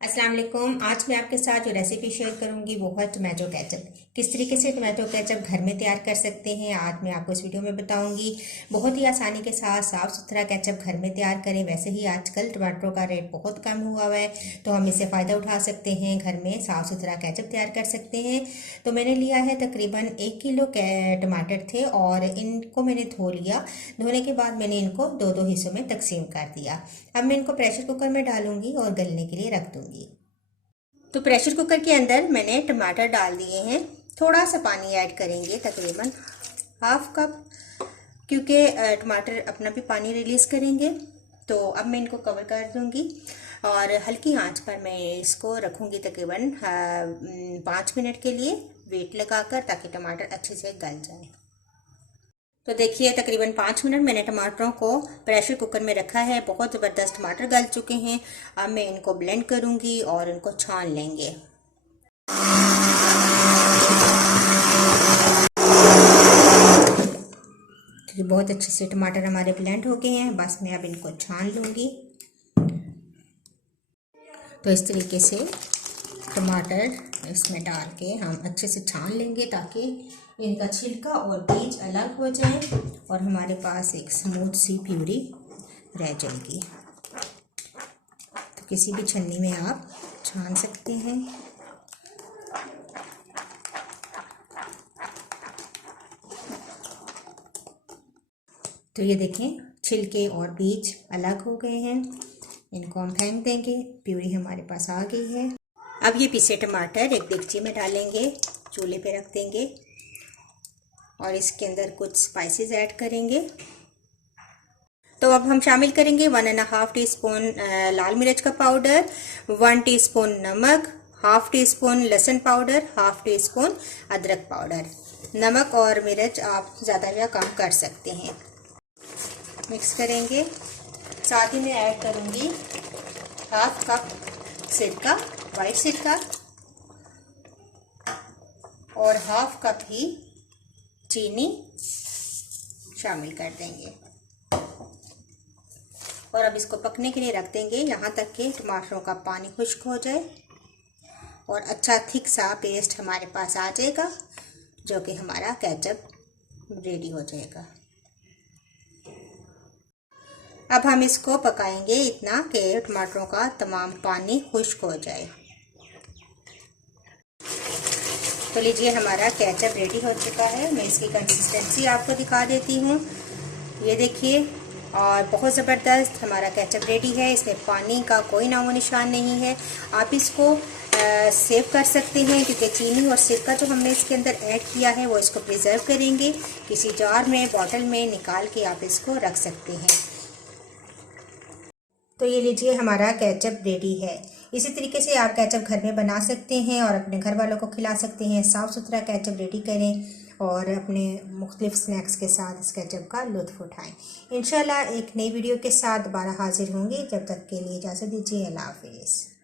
अस्सलाम वालेकुम। आज मैं आपके साथ जो रेसिपी शेयर करूंगी वो है टोमेटो केचप। किस तरीके से टोमेटो केचप घर में तैयार कर सकते हैं आज मैं आपको इस वीडियो में बताऊंगी। बहुत ही आसानी के साथ साफ़ सुथरा केचप घर में तैयार करें। वैसे ही आजकल टमाटरों का रेट बहुत कम हुआ हुआ है, तो हम इससे फ़ायदा उठा सकते हैं, घर में साफ़ सुथरा केचप तैयार कर सकते हैं। तो मैंने लिया है तकरीबन 1 किलो टमाटर थे और इनको मैंने धो लिया। धोने के बाद मैंने इनको दो दो हिस्सों में तकसीम कर दिया। अब मैं इनको प्रेशर कुकर में डालूंगी और गलने के लिए रख दूंगी। तो प्रेशर कुकर के अंदर मैंने टमाटर डाल दिए हैं। थोड़ा सा पानी ऐड करेंगे, तकरीबन हाफ कप, क्योंकि टमाटर अपना भी पानी रिलीज़ करेंगे। तो अब मैं इनको कवर कर दूंगी और हल्की आंच पर मैं इसको रखूंगी तकरीबन 5 मिनट के लिए, वेट लगाकर, ताकि टमाटर अच्छे से गल जाए। तो देखिए तकरीबन 5 मिनट मैंने टमाटरों को प्रेशर कुकर में रखा है। बहुत ज़बरदस्त टमाटर गल चुके हैं। अब मैं इनको ब्लेंड करूंगी और इनको छान लेंगे। तो बहुत अच्छे से टमाटर हमारे ब्लेंड हो गए हैं। बस मैं अब इनको छान लूंगी। तो इस तरीके से टमाटर इसमें डाल के हम अच्छे से छान लेंगे, ताकि इनका छिलका और बीज अलग हो जाए और हमारे पास एक स्मूथ सी प्यूरी रह जाएगी। तो किसी भी छन्नी में आप छान सकते हैं। तो ये देखें, छिलके और बीज अलग हो गए हैं। इनको हम फेंक देंगे। प्यूरी हमारे पास आ गई है। अब ये पीसे टमाटर एक देगची में डालेंगे, चूल्हे पे रख देंगे और इसके अंदर कुछ स्पाइसेस ऐड करेंगे। तो अब हम शामिल करेंगे 1.5 टीस्पून लाल मिर्च का पाउडर, 1 टीस्पून नमक, हाफ टी स्पून लहसुन पाउडर, हाफ टी स्पून अदरक पाउडर। नमक और मिर्च आप ज़्यादा या कम कर सकते हैं। मिक्स करेंगे। साथ ही मैं ऐड करूँगी हाफ कप सिरका, वाइट सिरका, और हाफ कप ही चीनी शामिल कर देंगे और अब इसको पकने के लिए रख देंगे, यहाँ तक कि टमाटरों का पानी खुश्क हो जाए और अच्छा थिक सा पेस्ट हमारे पास आ जाएगा, जो कि हमारा केचप रेडी हो जाएगा। अब हम इसको पकाएंगे इतना कि टमाटरों का तमाम पानी खुश्क हो जाए। तो लीजिए हमारा केचप रेडी हो चुका है। मैं इसकी कंसिस्टेंसी आपको दिखा देती हूँ। ये देखिए, और बहुत ज़बरदस्त हमारा केचप रेडी है। इसमें पानी का कोई नामो निशान नहीं है। आप इसको सेव कर सकते हैं, क्योंकि चीनी और सिरका जो हमने इसके अंदर ऐड किया है वो इसको प्रिजर्व करेंगे। किसी जार में, बॉटल में निकाल के आप इसको रख सकते हैं। तो ये लीजिए हमारा केचप रेडी है। इसी तरीके से आप केचप घर में बना सकते हैं और अपने घर वालों को खिला सकते हैं। साफ़ सुथरा केचप रेडी करें और अपने मुख्तलिफ स्नैक्स के साथ इस केचप का लुत्फ़ उठाएं। इंशाल्लाह एक नई वीडियो के साथ दोबारा हाजिर होंगे। जब तक के लिए इजाज़त दीजिए। अल्लाह हाफ़िज़।